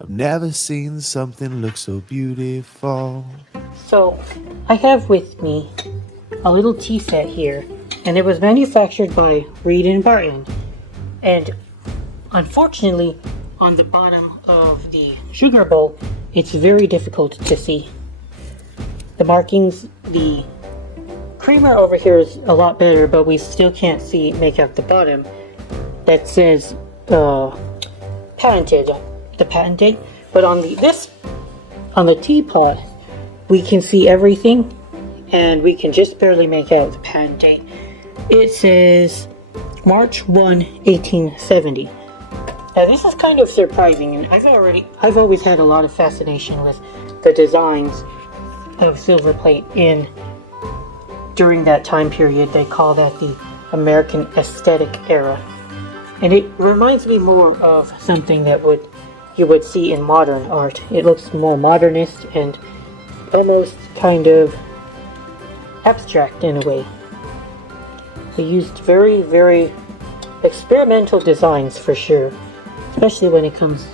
I've never seen something look so beautiful. So, I have with me a little tea set here, and it was manufactured by Reed and Barton. And unfortunately, on the bottom of the sugar bowl, it's very difficult to see. The markings, the creamer over here is a lot better, but we still can't make out the bottom that says patented, the patent date. But on the teapot, we can see everything, and we can just barely make out the patent date. It says March 1, 1870. Now this is kind of surprising, and I've always had a lot of fascination with the designs of silver plate during that time period. They call that the American Aesthetic Era. And it reminds me more of something that you would see in modern art. It looks more modernist and almost kind of abstract in a way. They used very, very experimental designs for sure, especially when it comes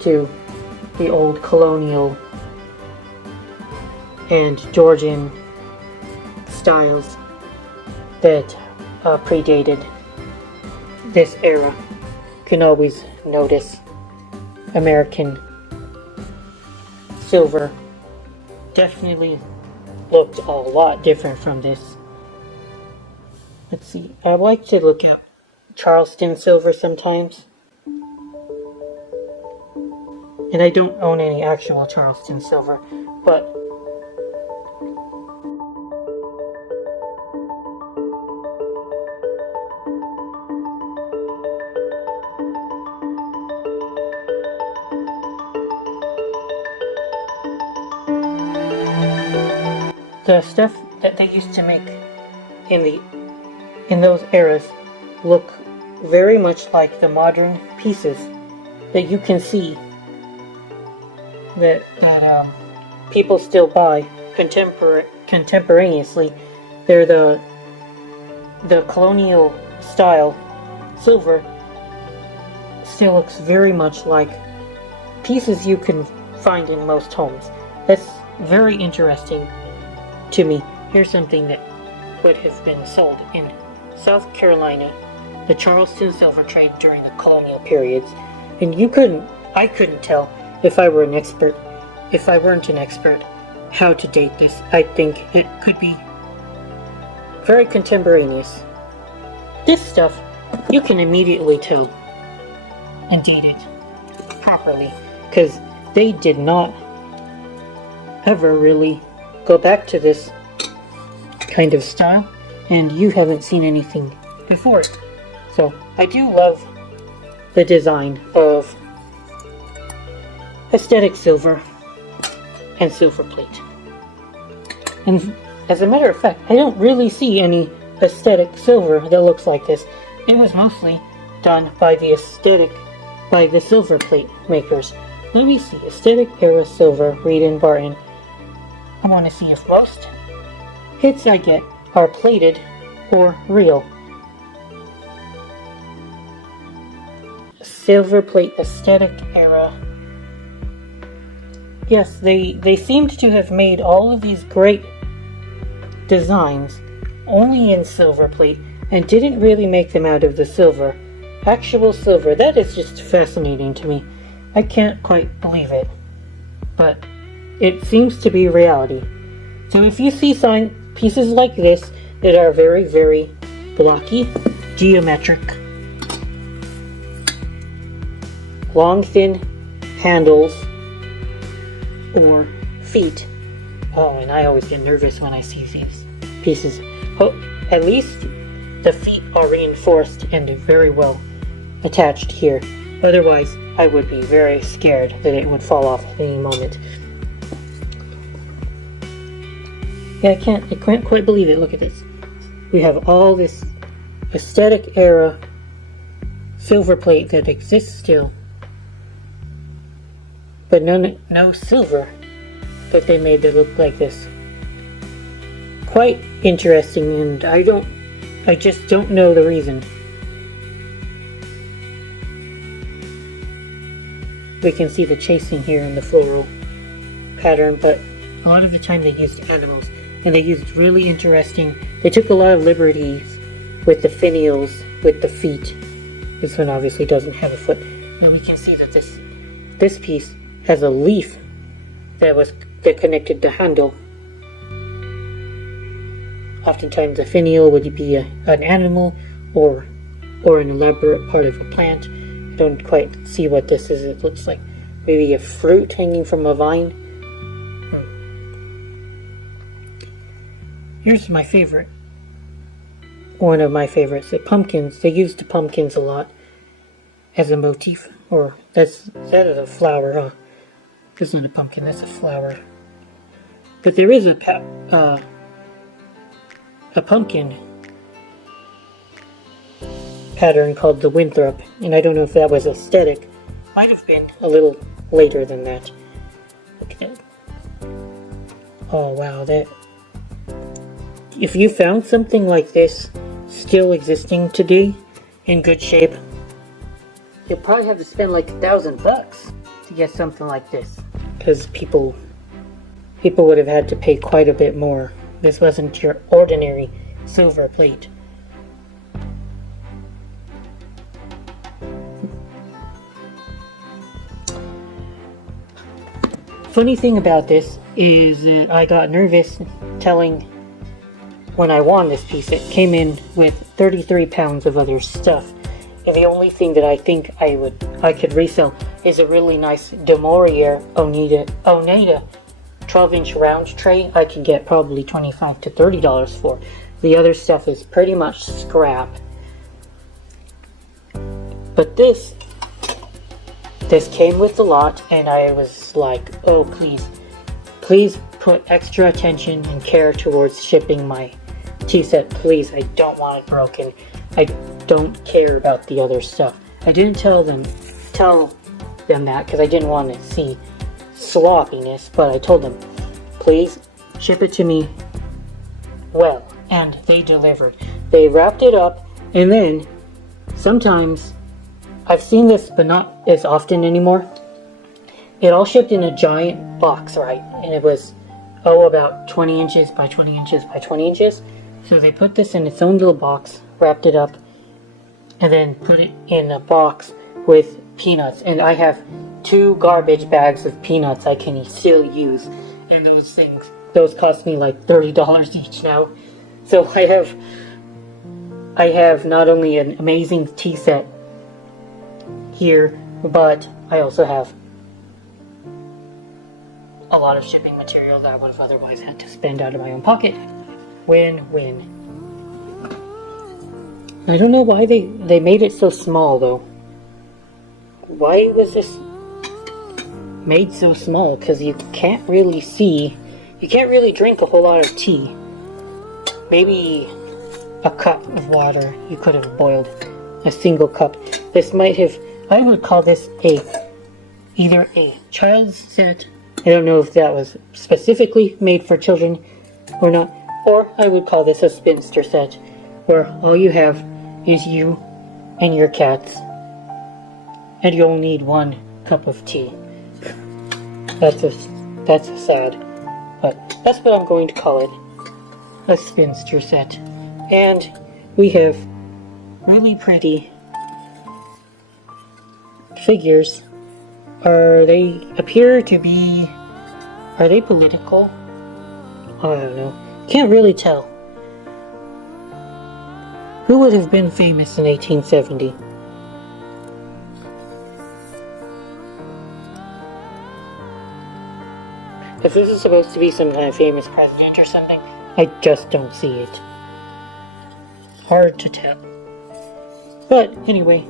to the old colonial and Georgian styles that predated this era. You can always notice American silver definitely looked a lot different from this. Let's see, I like to look at Charleston silver sometimes. And I don't own any actual Charleston silver, but the stuff that they used to make in those eras look very much like the modern pieces that you can see that people still buy contemporaneously. They're the colonial style silver still looks very much like pieces you can find in most homes. That's very interesting to me. Here's something that would have been sold in South Carolina, the Charleston silver trade during the colonial periods, and I couldn't tell if I weren't an expert, how to date this. I think it could be very contemporaneous. This stuff, you can immediately tell and date it properly, because they did not ever really go back to this kind of style, and you haven't seen anything before it. So I do love the design of aesthetic silver and silver plate. And as a matter of fact, I don't really see any aesthetic silver that looks like this. It was mostly done by the silver plate makers. Let me see, aesthetic era silver, Reed and Barton. I want to see if most hits I get are plated or real. Silver plate aesthetic era. Yes, they seemed to have made all of these great designs only in silver plate and didn't really make them out of the silver. Actual silver, that is just fascinating to me. I can't quite believe it, but it seems to be reality. So if you see pieces like this that are very, very blocky, geometric, long, thin handles, or feet. Oh, and I always get nervous when I see these pieces. Oh, at least the feet are reinforced and very well attached here. Otherwise, I would be very scared that it would fall off at any moment. Yeah, I can't quite believe it. Look at this. We have all this aesthetic era silver plate that exists still, but no silver that they made that look like this. Quite interesting, and I just don't know the reason. we can see the chasing here in the floral pattern, but a lot of the time they used animals, and they used really interesting, they took a lot of liberties with the finials, with the feet. This one obviously doesn't have a foot. Now we can see that this piece has a leaf that connected the handle. Oftentimes a finial would be an animal or an elaborate part of a plant. I don't quite see what this is. It looks like maybe a fruit hanging from a vine. Here's my favorite. One of my favorites, the pumpkins. They used the pumpkins a lot as a motif. Or that is a flower, huh? This isn't a pumpkin, that's a flower. But there is a pumpkin pattern called the Winthrop, and I don't know if that was aesthetic. Might have been a little later than that. Look at that. Oh wow, that. If you found something like this still existing today in good shape, you'll probably have to spend like $1,000 to get something like this, because people would have had to pay quite a bit more. This wasn't your ordinary silver plate. Funny thing about this is that I got nervous telling when I won this piece. It came in with 33 pounds of other stuff. And the only thing that I think I could resell is a really nice Demorier Oneida 12-inch round tray. I can get probably $25 to $30 for. The other stuff is pretty much scrap. But this came with a lot, and I was like, oh please put extra attention and care towards shipping my tea set. Please, I don't want it broken. I don't care about the other stuff. I didn't tell them that because I didn't want to see sloppiness, but I told them, please ship it to me well, and they delivered. They wrapped it up, and then sometimes, I've seen this but not as often anymore, it all shipped in a giant box, right? And it was about 20 inches by 20 inches by 20 inches. So they put this in its own little box, wrapped it up, and then put it in a box with peanuts. And I have 2 garbage bags of peanuts I can still use. And those cost me like $30 each now. So I have not only an amazing tea set here, but I also have a lot of shipping material that I would have otherwise had to spend out of my own pocket. Win-win. I don't know why they made it so small though. Why was this made so small? Because you can't really drink a whole lot of tea. Maybe a cup of water you could have boiled. A single cup. I would call this either a child's set. I don't know if that was specifically made for children or not. Or I would call this a spinster set, where all you have is you and your cats, and you only need 1 cup of tea. That's sad, but that's what I'm going to call it, a spinster set. And we have really pretty figures. Are they political? I don't know. Can't really tell. Who would have been famous in 1870? If this is supposed to be some kind of famous president or something, I just don't see it. Hard to tell. But anyway,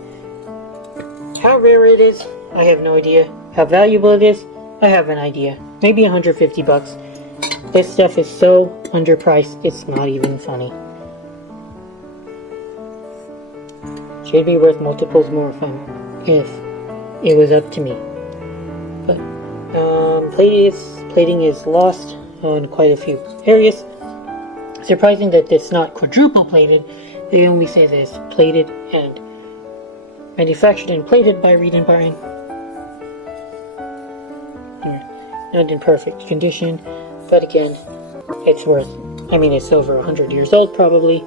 how rare it is, I have no idea. How valuable it is, I have an idea. Maybe $150. This stuff is so underpriced, it's not even funny. Should be worth multiples more if it was up to me. But plating is lost on quite a few areas. Surprising that it's not quadruple plated. They only say that it's plated and manufactured and plated by Reed and Barton. Not in perfect condition, but again, it's worth. I mean, it's over 100 years old, probably.